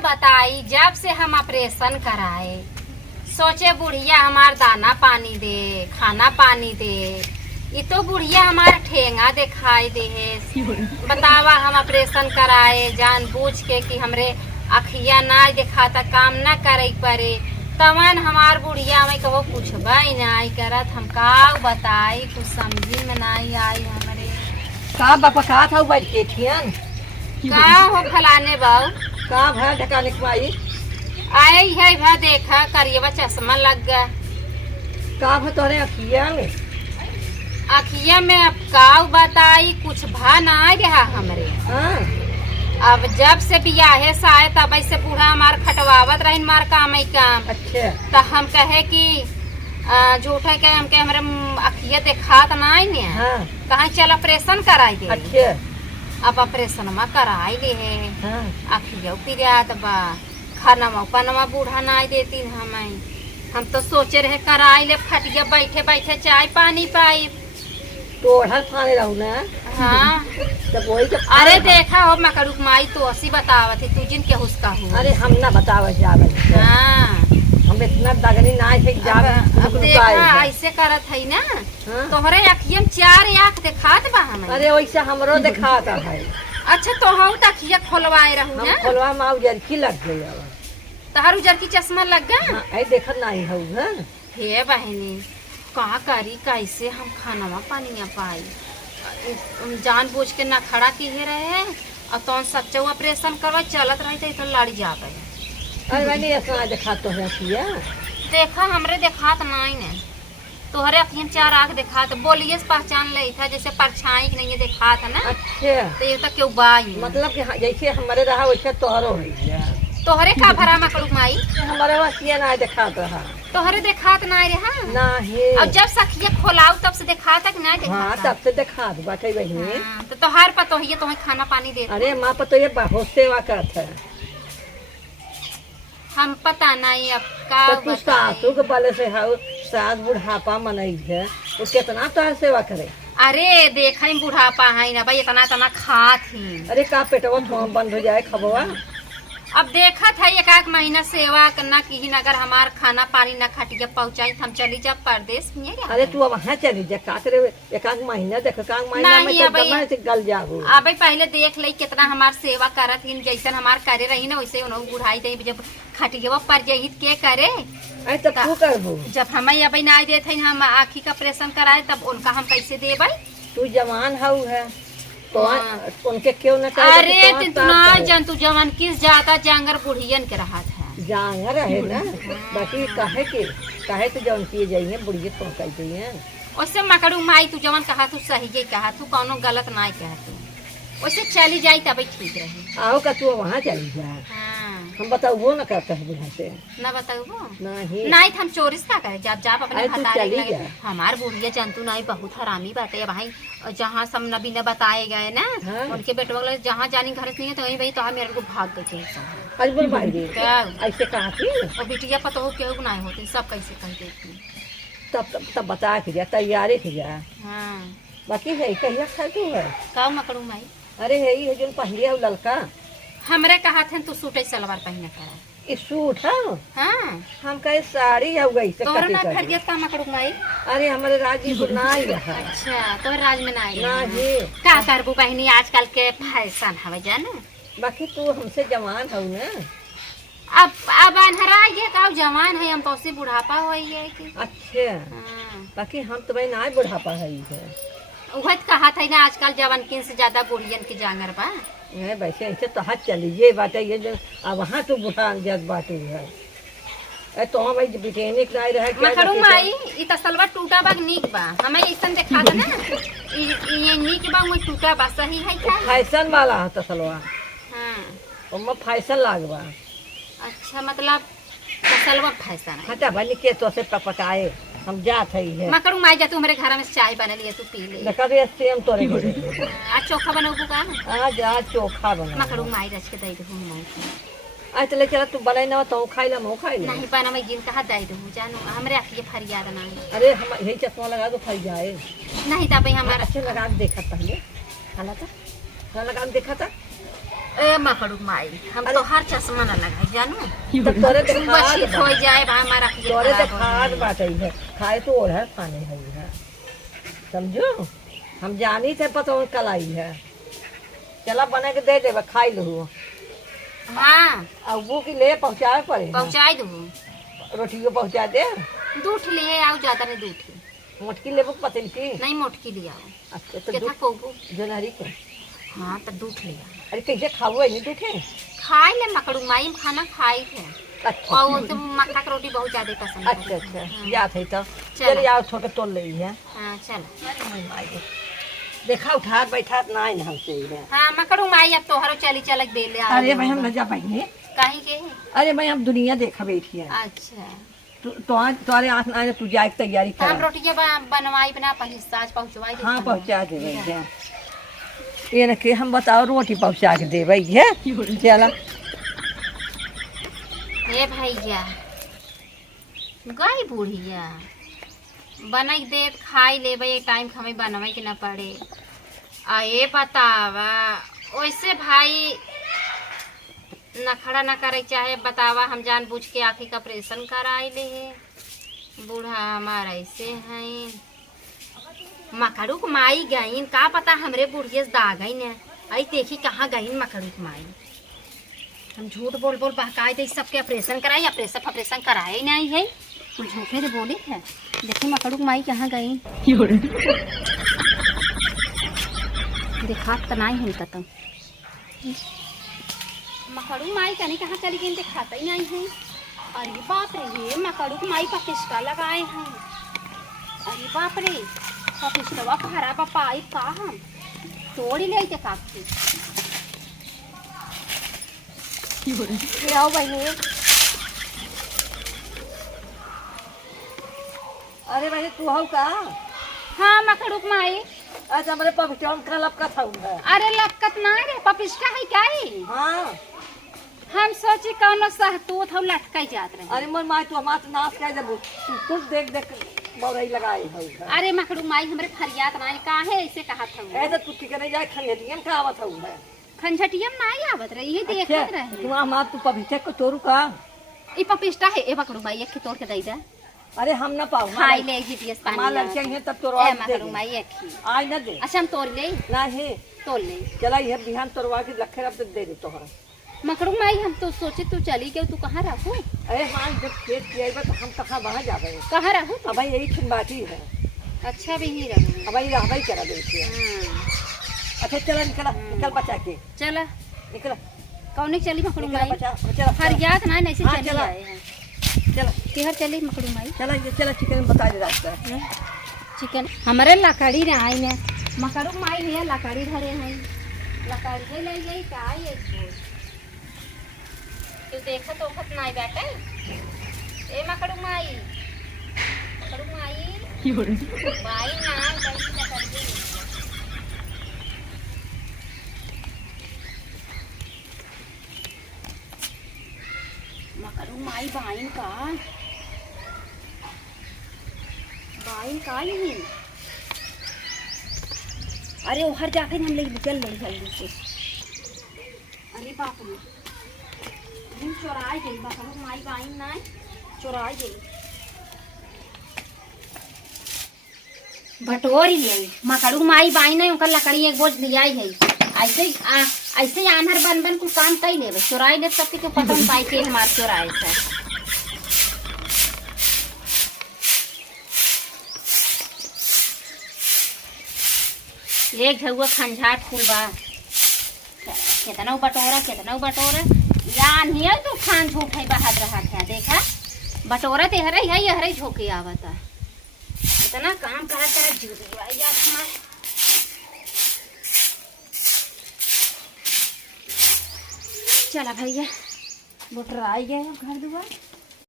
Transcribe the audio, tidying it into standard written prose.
बताई, जब से हम ऑपरेशन कराए सोचे बुढ़िया हमार दाना पानी दे, खाना पानी दे, ये तो बुढ़िया हमारा ठेंगा दिखाई दे है। बतावा हम ऑपरेशन कराए जानबूझ के कि हमरे अखिया ना दिखाता, काम ना करे परे, तवन हमार बुढ़िया में कहो पूछबा ही नहीं करत। हम का बताई, कुछ समझी में नहीं आई हमरे। का बापा का था बैठ के थियन का हो फलाने बाऊ का भा ढकाने के भाई आए है भा देखा करिएवा चश्मा लग गया। का भा तोरे अखिया में अखिया में अब का बताई, कुछ भा नहीं रहा हमरे। हाँ अब जब से बियाहे से आए तब से बूढ़ा हमार खटवावत रही मार काम काम। अच्छा तो हम कहे कि झूठे के हमके हमरे अखिया दिखात नहीं ने। हाँ कहाँ चल ऑपरेशन कराई दे। अच्छा अब ऑपरेशन में कराई दे है। हाँ अखिया पिरियात बा, खाना पनमा बूढ़ा नहीं देती हमें। हम तो सोचे रहे कराई ले, फटिया बैठे बैठे चाय पानी पाई। तो हर खाने रहू ना। हाँ तब वही तो अरे देखा हो मकड़ुक माई तो ऐसी बतावत थी तू जिन के हुस्का हो। अरे हम ना बतावे जावल हाँ हम इतना दगनी ना है जाव अब देखा ऐसे करत है ना। हाँ? तोहरे अखियम चार आँख दिखात बा हमें। अरे वैसा हमरो दिखाता है। अच्छा तो हम अखिया खोलवाए रहू हम ना। खोलवा माऊ जरकी लग गई अब। तहार उजर की चश्मा लग गया। हाँ ऐ देखत नहीं हूँ। हाँ हे बहनी का करी, कैसे हम खाना पानी पाई। जानबूझ के ना खड़ा किए रहे और तो सच्चा ऑपरेशन करवा चलत रही तो लड़ जा गए। अरे मैंने ऐसा दिखा तो है किया देखा हमरे दिखात नहीं ने, तोहरे अखियन चार आँख दिखात, बोलिए से पहचान ले था जैसे परछाई के नहीं दिखात है ना। अच्छा तो ये तो क्यों बाई मतलब कि जैसे हमारे रहा वैसे तोहरो है। तोहरे का भरा मकड़ू माई, हमारे वहाँ किया ना दिखात रहा तोहरे दिखात नहीं रहा। नहीं और जब सखिया खोलाऊ तब से दिखाता कि नहीं हाँ दिखाता। तब से दिखा दो बाटे बहनी। हाँ, तो तोहार पतो है तुम्हें खाना पानी दे। अरे माँ पर तो ये बहुत सेवा करता है। हम पता नहीं अब का तो तू बताएं। सासू के बल से हाउ सास बुढ़ापा मनई है वो कितना तो सेवा करे। अरे देखा ही बुढ़ापा है ना भाई, इतना इतना खात ही। अरे का पेटवा थोड़ा बंद हो जाए खबवा। अब देखा था एक महीना सेवा करना की अगर हमार खाना पानी न खटिया पहुँचाई हम चली जब परदेश में। अरे तू अब वहाँ चली जा का करे एक महीना देख का महीना में नहीं, तो अबे- दमा से गल जाओ। अब पहले देख ले कितना हमार सेवा करत ही, जैसन हमार करे रही ना वैसे उन्होंने बुढ़ाई दे। जब खटिया पर जहित के करे, अरे तब तू करबो। जब हमें अब ना देते हम आँखी का ऑपरेशन कराए तब उनका हम कैसे देबै। तू जवान हाउ है तो हाँ। उनके क्यों न अरे तू ना जन तू जवन किस जाता जांगर बुढ़ियन के रहा था। जांगर है ना बाकी काहे तो जवन किए जाइए बुढ़िया पहुँचाई जाइए। उससे मकड़ू माई तू जवन कहा तू सही जे कहा, तू कौनो गलत नहीं कहा तू, वैसे चली जाई तब ठीक रही। आओ का तू वहाँ चली जा। हाँ हम बताओ वो न करता है बुढ़ा से न बताऊ नहीं। नहीं हम चोरिस का करे जब जाप अपने अरे तू हतारे चली लगे। जा। हमार बुढ़िया जंतु नहीं बहुत हरामी बात है भाई। जहाँ सब नबी ने बताए गए ना हाँ। उनके बेटे वाले जहाँ जानी घर से नहीं है तो वहीं भाई तो मेरे को भाग गए आज बोल भाई रे क्या ऐसे कहा थी और बिटिया पता हो क्यों नहीं होती सब कैसे कह देती। तब बता के जा तैयारी के जा। हाँ बाकी है कहिया खा तू है। का मकड़ू माई अरे है ये जो पहले है ललका हमरे कहा थे तू सूटे सलवार पहने करा। ये सूट है हाँ हम कहे साड़ी हो गई से तोहरा कटी ना कटी। फरियत का मकड़ू माई। अरे हमारे राज्य को ना ही रहा अच्छा तो राज में ना आई ना ही। का करबू बहनी आजकल के फैशन हवे जाना। बाकी तू हमसे जवान हो ना। अब अनहरा ये का जवान है हम तो से बुढ़ापा होई है कि। अच्छा हाँ बाकी हम तुम्हें ना ही बुढ़ापा है उहे तो कहा था ना आजकल जवान किन से ज्यादा बुढ़ियन की जांगर बा। नहीं वैसे ऐसे तो हाथ चली ये बात है ये जो अब वहाँ तो बुढ़ा जज बात है। अरे तो हम बिटेने के नहीं रहे मखड़ू माई ई त सलवार टूटा बा नीक बा हमें ऐसन देखा था ना ये नीक बा वो टूटा बा सही है क्या। फैशन वाला है तो सलवार हाँ उनमें फैशन लागवा। अच्छा मतलब सलवार फैशन है। हटा बनी के तो से पकाए हम जात है। मकड़ू माई जा तू हमारे घर में चाय बना लिया तू पी ले। देखा रे सेम तोरे घरे आज चोखा बनाऊ का आज चोखा बना। मकड़ू माई रच के दे दू माई आज चले चला तू बनाई ना तो खाई ला मैं खाई ला। नहीं बना मैं जिन कहा दे दू जानो हमरे आखिए फरियाद नहीं। अरे हम यही चश्मा लगा दो खाई जाए। नहीं था भाई हमारा अच्छा लगा के देखा पहले खाना था खाना लगा के देखा था ए मकड़ू माई हम तो हर चश्मा न लगाई जानू तो तोरे तो सुबह खाद शीत हो जाए हमारा तोरे तो खाद बाटे है खाए तो ओढ़ पाने है समझो हम जानी थे पता कल आई है चला बना के दे देबे खाई लहू हाँ अब वो की ले पहुँचाए पड़े पहुँचाई दू रोटियों पहुँचा दे दूठ ले आओ ज्यादा नहीं दूठी मोटकी लेबो पतल की नहीं मोटकी लिया अच्छा तो कितना कोबू जोनहरी के हाँ तो दूठ लिया अरे कैसे खाओ नहीं दूठे खाई ले मकड़ू माई हम खाना खाई थे अच्छा और वो तो मक्का की रोटी बहुत ज्यादा पसंद अच्छा अच्छा याद है तो चल। चल आओ छोटे तोड़ ले है हाँ चल देखा उठा बैठा ना हमसे है हाँ मकड़ू माई अब तोहरो चली चलक दे ले अरे भाई हम न जा पाएंगे काहे के अरे भाई हम दुनिया देखा बैठी है अच्छा तुम्हारे आस ना तू जाए की तैयारी हम कर रोटियां बनवाई बना पहले साज पहुंचवाई दे हाँ पहुँचा दे ये न कि हम बताओ रोटी पहुँचा के दे भाई है चला हे भैया गई बूढ़िया बनाई दे खाई लेबे एक टाइम हमें बनवाई के ना पड़े आ ये बतावा वैसे भाई नखड़ा ना करे चाहे बतावा हम जानबूझ के आँखी का ऑपरेशन कराए ले बूढ़ा हमारा ऐसे हैं मकड़ू को माई गईन का पता हमरे बुढ़िया से दाग गई ने आई देखी कहाँ गईन मकड़ू को माई हम झूठ बोल बोल बहकाए दे सबके ऑपरेशन ऑपरेशन कराए नहीं है कुछ झूठे से बोली है देखी मकड़ू को माई कहाँ गई दिखा तो नहीं है तुम मकड़ू माई कहीं कहाँ चली गई दिखाता ही नहीं है अरे बाप रे ये मकड़ू को माई पपिस्टा लगाए हैं अरे बाप रे पपिस्टवा भरा पाइप का हम तोड़ ही ले काफी आओ भाई अरे भाई तू हो का हाँ मकड़ू को माई अच्छा हमारे पवित्रम का लपका था उनका अरे लपकत ना रे पपिस्टा है क्या है हाँ हम सोची कौनो सहतूत हम लटकाई जात रहे अरे मोर माई तू हमारे नाश कर जब तू कुछ देख देख बौरई लगाई है अरे मकड़ू माई हमरे फरियाद ना काहे ऐसे कहा था ऐसे तू ठीक नहीं जाए खंडेलियन का आवत हूँ मैं खंझटियम ना आवत रही है देखत रहे तू हमार तू पवित्र को तोरू का ई पपिस्टा है ए मकड़ू माई एक तोड़ के दई दे अरे हम ना पाऊ खाई ले जीपीएस पानी हमार लड़के हैं तब तो ए मकड़ू माई एक ही आज न दे अच्छा हम तोड़ ले नहीं तोड़ ले चला ये बिहान तोड़वा के लखे अब दे दे तोहरा मकड़ू माई हम तो सोचे तू चली गई तू कहाँ रहू अरे हाँ जब खेत किया तो हम कहाँ वहाँ जावे कहाँ रहू अब भाई यही छिन बाकी है अच्छा भी ही रहू अब भाई रहबाई करा देती है अच्छा चला निकला निकल बचा के चला निकला कौन चली मकड़ू निकला माई बचा चला फरियाद ना ऐसे हाँ, चली चला। आए हैं चला किधर चली मकड़ू माई चला ये चला चिकन बता दे रास्ता चिकन हमारे लकड़ी रे आई ने मकड़ू माई भैया लकड़ी धरे हैं लकड़ी ले गई का ये तू देखो तो खत नहीं बैठे ए मकड़ू माई भाई नाम बड़ी लकड़ी मकड़ू माई बाइन का नहीं अरे उधर जाके हम ले चल ले जल्दी से अरे बाप रे हम चोराई गई मकड़ू माई बाइन ना चोराई गई भटोरी ले मकड़ू माई बाइन नहीं उनका लकड़ी एक बोझ लिया है ऐसे आनहर बन बन कुछ काम कई ले चोराई ले सबके तो पता नहीं पाई के हमारे चोराए से एक झुआ खंझाट फूल बा कितना बटोरा या नहीं तो खान झोंक है बाहर रहा है देखा बटोरा ते हरे झोंके आवता इतना काम करा तेरा जुआ यार हमार चला भैया बुटरा आई गए घर दुआ